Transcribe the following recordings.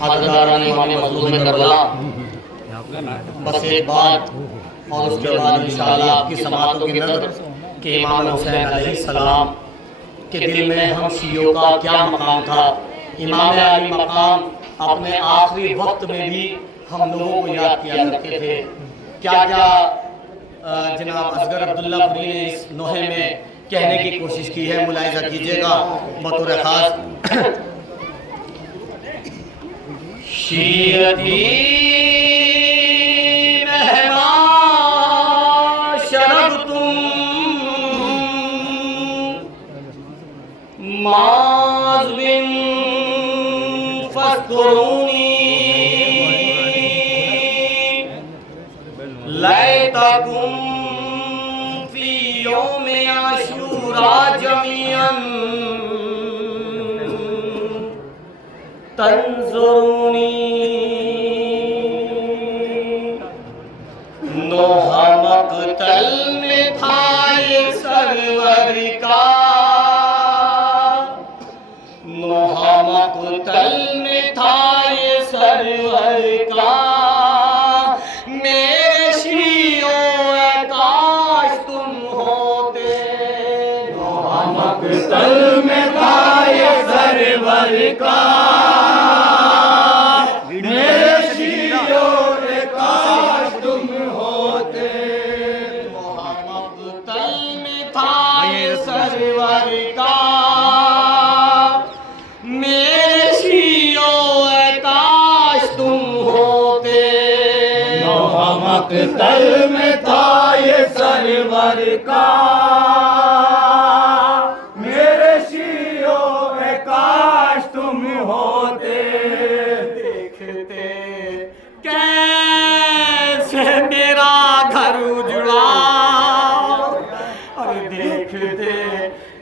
आज़ादारान इमाम मज़लूम करबला। बस एक बात और उसके बाद इंशाअल्लाह आपकी समातों की नज़र कि इमाम हुसैन अलैहिस्सलाम के दिल में हम शियों का क्या मकाम था। इमाम अली मकाम अपने आखिरी वक्त में भी हम लोगों को याद किया करते थे। क्या क्या जनाब असगर अब्दुल्ला पुरी ने इस नोहे में कहने की कोशिश की है, मुलाहिजा कीजिएगा बतौर खास। शीयती मेहमान शरब तुम माज़बिन फस्तूनी लैतकुम फी यौम आशूरा जमीअन तंजुरूनी। नोहा मक़तल में था ये सरवर का, नोहा मक़तल में था ये सरवर का। मेरे शियों काश तुम होते, नोहा मक़तल में था ये सरवर का। मक़तल में था ये सरवर का, मेरे शियों काश तुम होते। देखते कैसे मेरा घर उजड़ा, और देखते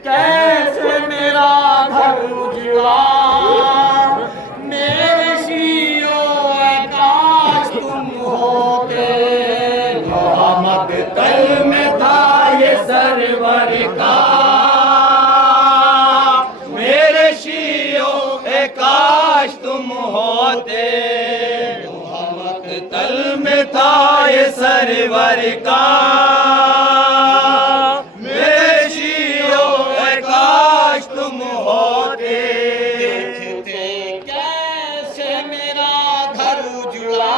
कैसे मेरा घर उजड़ा। मेरे शियों काश तुम होते। मक़तल में था ये सरवर का, मेरे शियों काश तुम होते। मक़तल में था ये सरवर का, मेरे शियों काश तुम होते। देखते कैसे मेरा घर उजड़ा,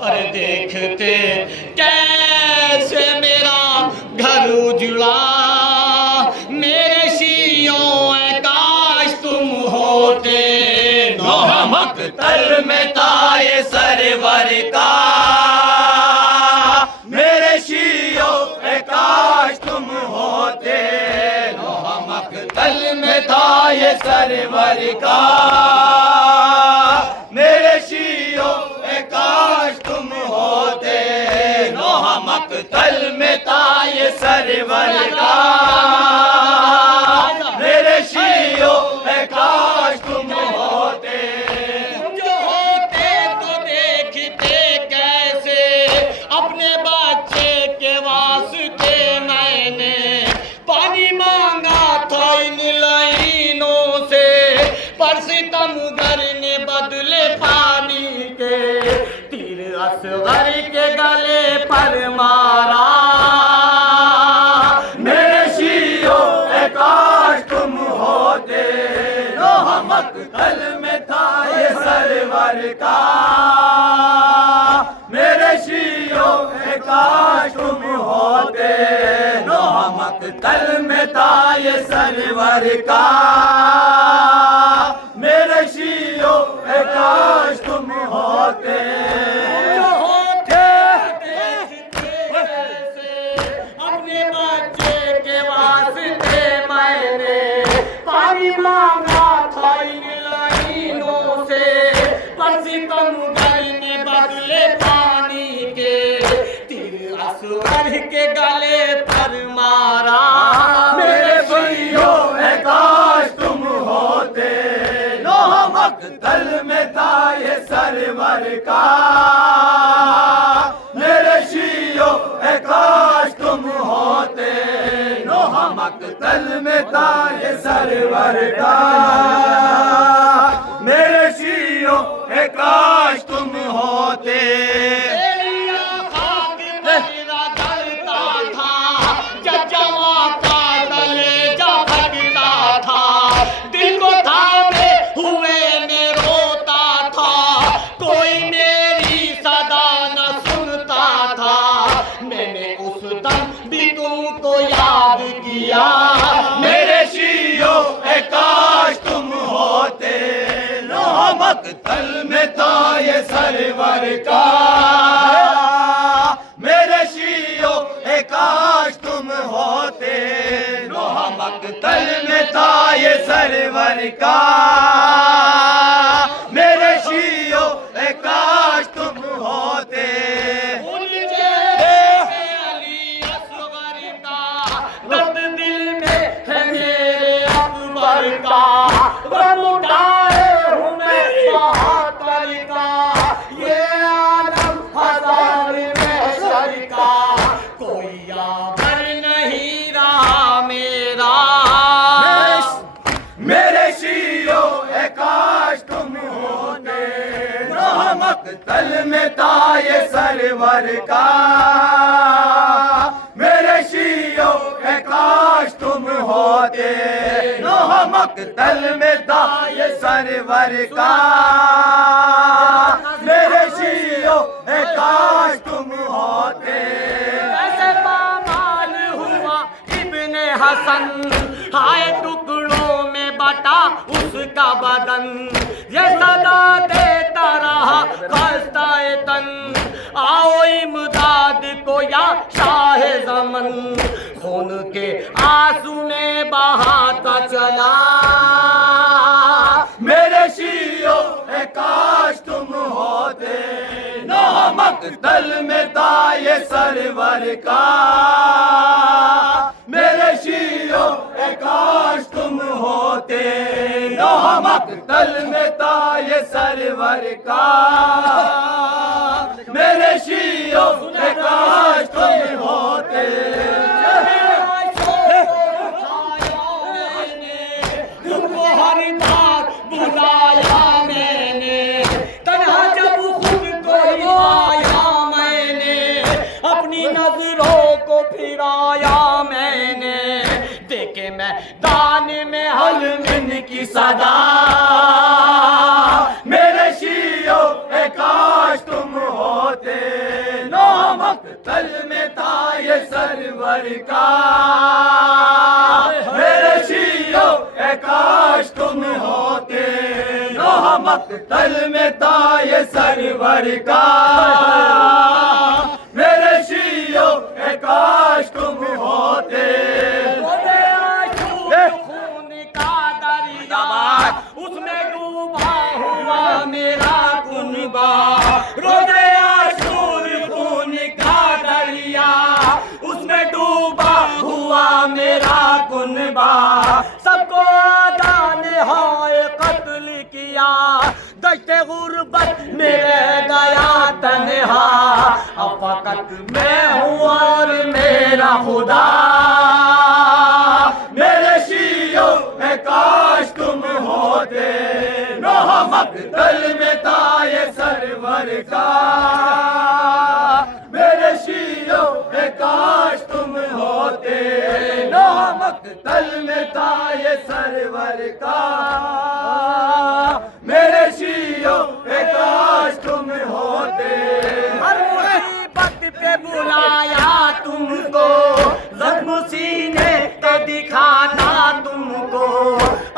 और देखते कैसे मेरा घर उजड़ा। मेरे शियों काश तुम होते। नोहा मक़तल में था ये सरवर का, मेरे शियों काश तुम होते। नोहा मक़तल में था ये सरवर का, मेरे शियों काश तुम होते। नोहा मक़तल में था ये सरवर का, मेरे शियों काश तुम होते। तुम जो होते तो देखते कैसे अपने बच्चे के वास्ते मैंने पानी मांगा था इन लाइनों से, पर सितमगर ने बदले पानी के तीर असगर के गले पर मारा। मेरे शियों काश तुम होते। नोहा मक़तल में था ये सरवर का, मेरे शियों काश तुम होते। नोहा मक़तल में था ये सरवर का, मेरे शियों काश तुम होते। अपने बच्चे के वास्ते मैंने पानी मांगा था इन लाइनों से, पर सितमगर ने बदले पानी के तीर असगर के गले पर मारा। मेरे शियों काश तुम होते। नोहा मक़तल में था ये सरवर का, मेरे शियों काश तुम होते। नोहा मक़तल में था ये सरवर का, काश तुम होते। मेरे शियो ए काश तुम होते, लोहा मकतल में था ये सरवर का। मेरे शियो ए काश तुम होते, लोहा मकतल में था ये सरवर का। मेरे शियो ए काश तुम होते। मकतल में था ये सरवर का। मेरे शियो ए काश तुम होते, लोहा मकतल में था ये सरवर का। मेरे शियो ए काश तुम होते। ऐसे पामाल हुआ इब्ने हसन, हाय टुकड़ों में बटा उसका बदन। ये सदा देता रहा खस्ताए तन, आओ इमदाद को या शाह ज़मन। खून के आंसू ने बहाता चला। मेरे शियो ए काश तुम होते, लोहा मकतल में था ये सरवर का। मेरे शियो ए काश तुम होते, लोहा मकतल में था ये सरवर का। मेरे शियो ए काश तुम होते। तुमको हर बार बुलाया मैंने, तन्हा जब खुद को पाया मैंने, अपनी नजरों को फिराया मैंने। देखे मैं दान में हलमिन की सदा। मेरे शियो ए काश तुम होते, लोहा मकतल में था ये सरवर का। मेरे शियो ए काश तुम होते, लोहा मकतल में था ये सरवर का। मेरे शियो ए काश तुम होते। खून का दरिया उसमें डूबा हुआ मेरा कुनबा। रोज़े आशूर खून का दरिया उसमें डूबा हुआ मेरा कुनबा। सबको आदान हाय कत्ल किया, दश्ते गुर्बत में रह गया तन्हा। अब फकत मैं हूँ और मेरा खुदा। मेरे शियो ए काश तुम होते, लोहा मकतल में था ये सरवर का। मेरे शियो ए काश तुम होते, लोहा मकतल में था ये सरवर का। मेरे शियो ए काश तुम होते। हर मुसीबत पे बुलाया तुमको, जख्म सीने पे दिखाता तुमको,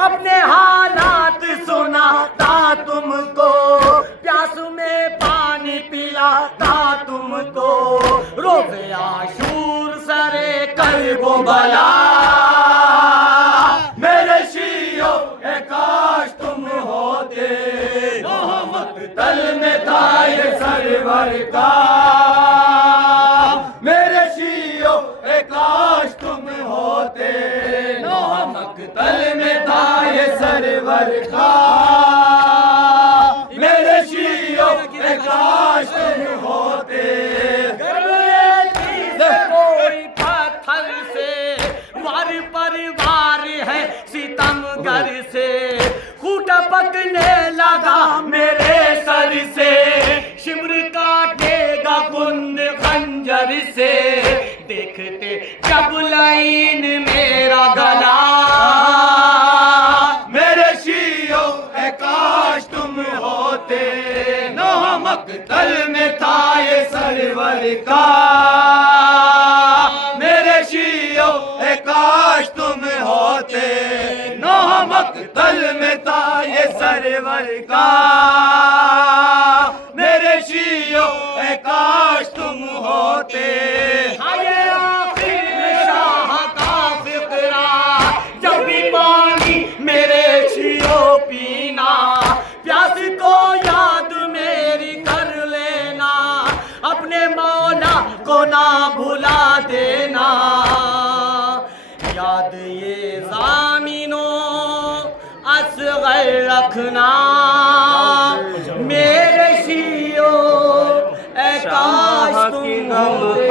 अपने हालात सुनाता तुमको, प्यास में पानी पिलाता तुमको। रोज़े आशूर सरे कर्बो बला। मेरे शियो ए काश तुम होते, लोहा मकतल में था ये सरवर का। मेरे शियो ए काश तुम होते, लोहा मकतल में था ये सरवर का। मेरे शियो ए काश तुम होते। कोई पत्थर से वार परिवार है सितमगर से, खूंटा पकने लगा मेरे सर से। सरवर का। मेरे शियो ए काश तुम होते। आए आखिर में शाह का फिक्रा, जब भी पानी मेरे शियो पीना, प्यास को याद मेरी कर लेना, अपने मौला को ना भुला देना। याद ये ज़ामिनो असग़र रखना, मेरे शियो ए काश तुम होते।